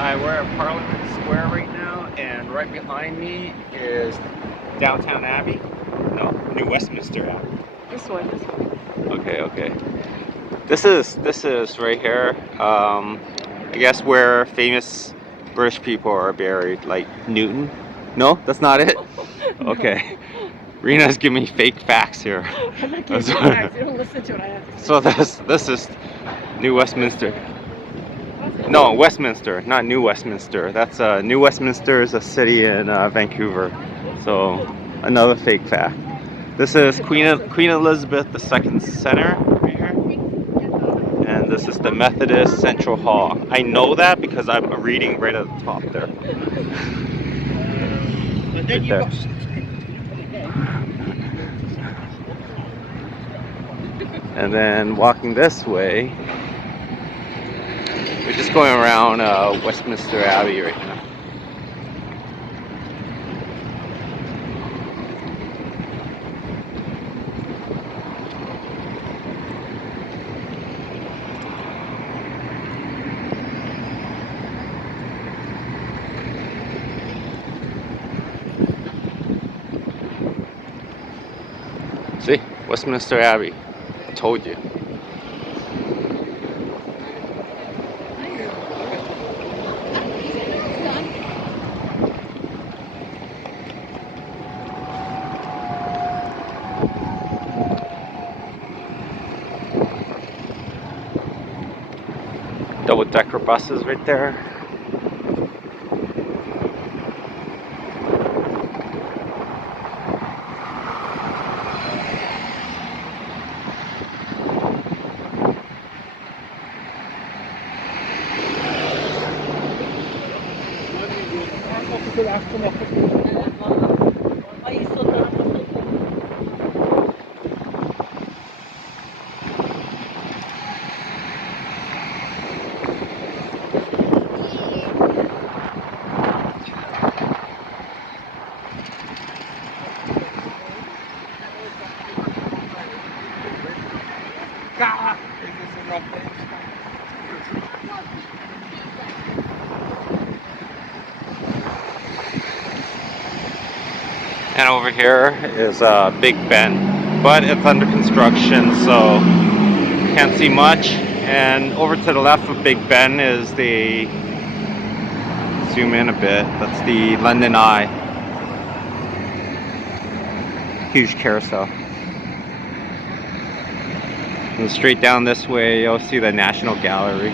Hi, we're at Parliament Square right now, and right behind me is Downtown Abbey. No, New Westminster Abbey. This one. Okay. This is right here. I guess where famous British people are buried, like Newton. No, that's not it. No. Okay. Rena's giving me fake facts here. I'm not giving you facts. You don't listen to what I have to say. So this is New Westminster. No, Westminster, not New Westminster. That's New Westminster is a city in Vancouver. So another fake fact. This is Queen Elizabeth II Center right here, and this is the Methodist Central Hall. I know that because I'm reading right at the top there. Right there. And then walking this way, we're just going around Westminster Abbey right now. See? Westminster Abbey. I told you. Double-decker buses right there. And over here is Big Ben, but it's under construction, so can't see much. And over to the left of Big Ben is the, zoom in a bit, that's the London Eye. Huge carousel. And straight down this way, you'll see the National Gallery.